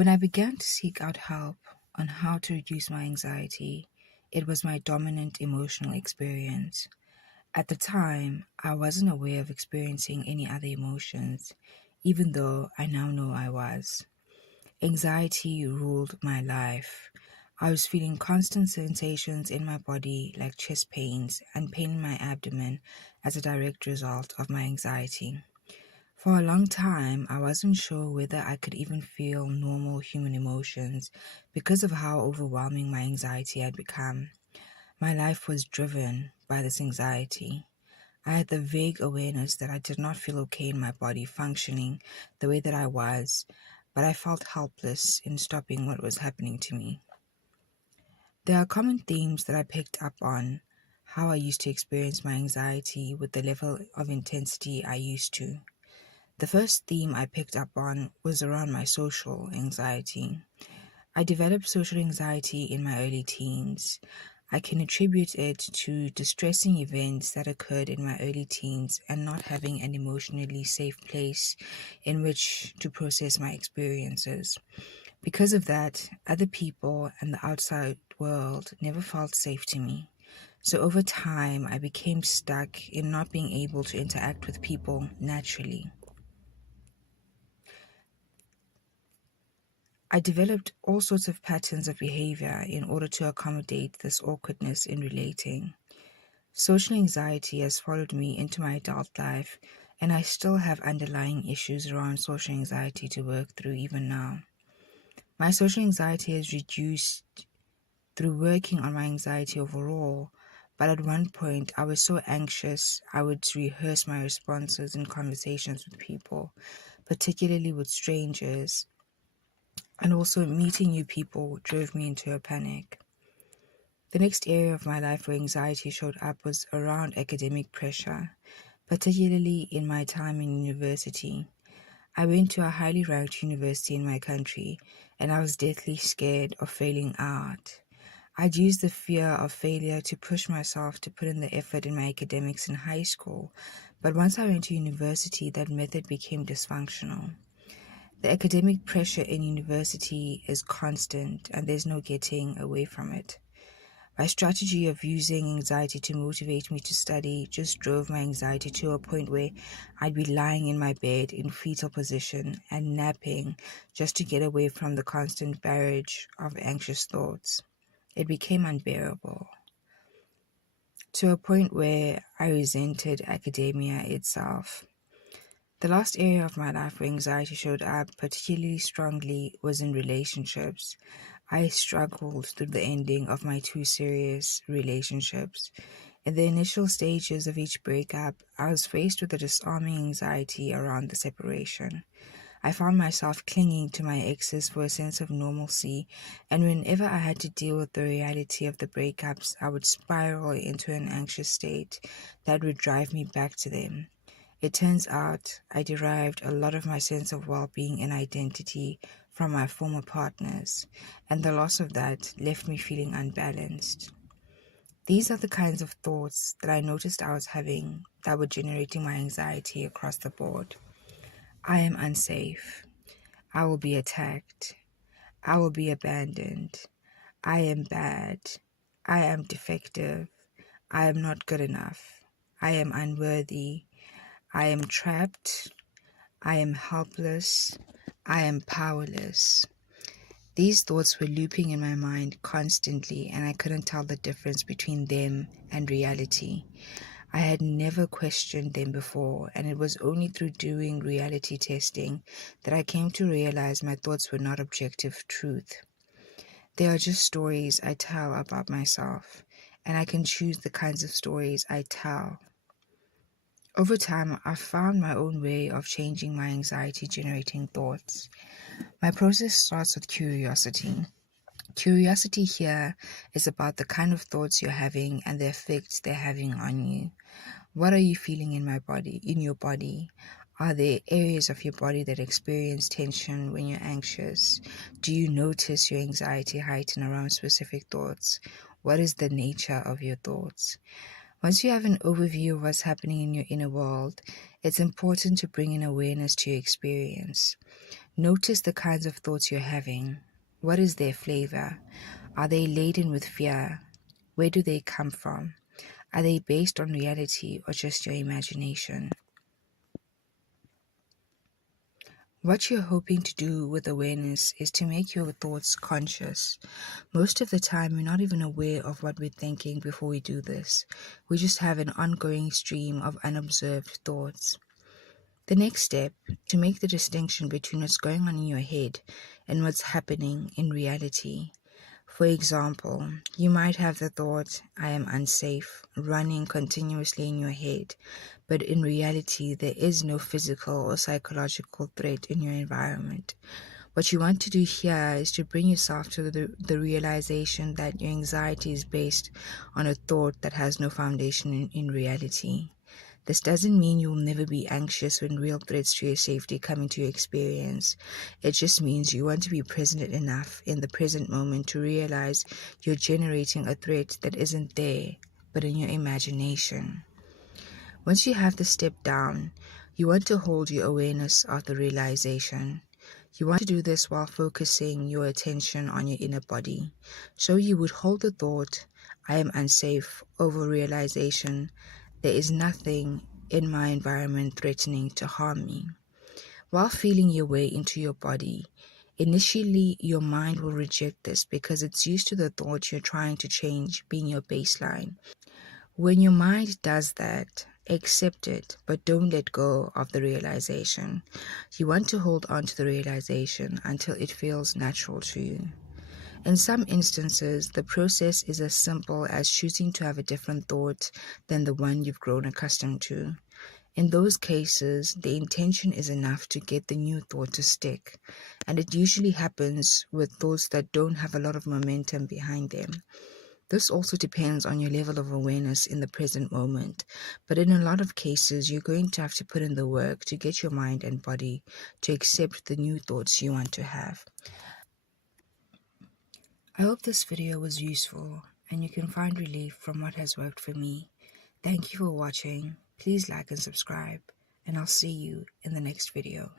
When I began to seek out help on how to reduce my anxiety, it was my dominant emotional experience. At the time, I wasn't aware of experiencing any other emotions, even though I now know I was. Anxiety ruled my life. I was feeling constant sensations in my body like chest pains and pain in my abdomen as a direct result of my anxiety. For a long time, I wasn't sure whether I could even feel normal human emotions because of how overwhelming my anxiety had become. My life was driven by this anxiety. I had the vague awareness that I did not feel okay in my body functioning the way that I was, but I felt helpless in stopping what was happening to me. There are common themes that I picked up on how I used to experience my anxiety with the level of intensity I used to. The first theme I picked up on was around my social anxiety. I developed social anxiety in my early teens. I can attribute it to distressing events that occurred in my early teens and not having an emotionally safe place in which to process my experiences. Because of that, other people and the outside world never felt safe to me. So over time, I became stuck in not being able to interact with people naturally. I developed all sorts of patterns of behavior in order to accommodate this awkwardness in relating. Social anxiety has followed me into my adult life, and I still have underlying issues around social anxiety to work through even now. My social anxiety has reduced through working on my anxiety overall, but at one point I was so anxious I would rehearse my responses in conversations with people, particularly with strangers, and also meeting new people drove me into a panic. The next area of my life where anxiety showed up was around academic pressure, particularly in my time in university. I went to a highly ranked university in my country, and I was deathly scared of failing out. I'd used the fear of failure to push myself to put in the effort in my academics in high school, but once I went to university, that method became dysfunctional. The academic pressure in university is constant, and there's no getting away from it. My strategy of using anxiety to motivate me to study just drove my anxiety to a point where I'd be lying in my bed in fetal position and napping just to get away from the constant barrage of anxious thoughts. It became unbearable, to a point where I resented academia itself. The last area of my life where anxiety showed up particularly strongly was in relationships. I struggled through the ending of my two serious relationships. In the initial stages of each breakup, I was faced with a disarming anxiety around the separation. I found myself clinging to my exes for a sense of normalcy, and whenever I had to deal with the reality of the breakups, I would spiral into an anxious state that would drive me back to them. It turns out I derived a lot of my sense of well-being and identity from my former partners, and the loss of that left me feeling unbalanced. These are the kinds of thoughts that I noticed I was having that were generating my anxiety across the board. I am unsafe. I will be attacked. I will be abandoned. I am bad. I am defective. I am not good enough. I am unworthy. I am trapped. I am helpless. I am powerless. These thoughts were looping in my mind constantly, and I couldn't tell the difference between them and reality. I had never questioned them before, and it was only through doing reality testing that I came to realize my thoughts were not objective truth. They are just stories I tell about myself, and I can choose the kinds of stories I tell. Over time, I've found my own way of changing my anxiety-generating thoughts. My process starts with curiosity. Curiosity here is about the kind of thoughts you're having and the effect they're having on you. What are you feeling in your body? Are there areas of your body that experience tension when you're anxious? Do you notice your anxiety heighten around specific thoughts? What is the nature of your thoughts? Once you have an overview of what's happening in your inner world, it's important to bring in awareness to your experience. Notice the kinds of thoughts you're having. What is their flavor? Are they laden with fear? Where do they come from? Are they based on reality or just your imagination? What you're hoping to do with awareness is to make your thoughts conscious. Most of the time, we're not even aware of what we're thinking before we do this. We just have an ongoing stream of unobserved thoughts. The next step is to make the distinction between what's going on in your head and what's happening in reality. For example, you might have the thought, I am unsafe, running continuously in your head, but in reality, there is no physical or psychological threat in your environment. What you want to do here is to bring yourself to the realization that your anxiety is based on a thought that has no foundation in reality. This doesn't mean you'll never be anxious when real threats to your safety come into your experience. It just means you want to be present enough in the present moment to realize you're generating a threat that isn't there, but in your imagination. Once you have the step down, you want to hold your awareness of the realization. You want to do this while focusing your attention on your inner body. So you would hold the thought, I am unsafe, over realization, there is nothing in my environment threatening to harm me. While feeling your way into your body, initially your mind will reject this because it's used to the thought you're trying to change being your baseline. When your mind does that, accept it, but don't let go of the realization. You want to hold on to the realization until it feels natural to you. In some instances, the process is as simple as choosing to have a different thought than the one you've grown accustomed to. In those cases, the intention is enough to get the new thought to stick, and it usually happens with thoughts that don't have a lot of momentum behind them. This also depends on your level of awareness in the present moment, but in a lot of cases, you're going to have to put in the work to get your mind and body to accept the new thoughts you want to have. I hope this video was useful and you can find relief from what has worked for me. Thank you for watching. Please like and subscribe, and I'll see you in the next video.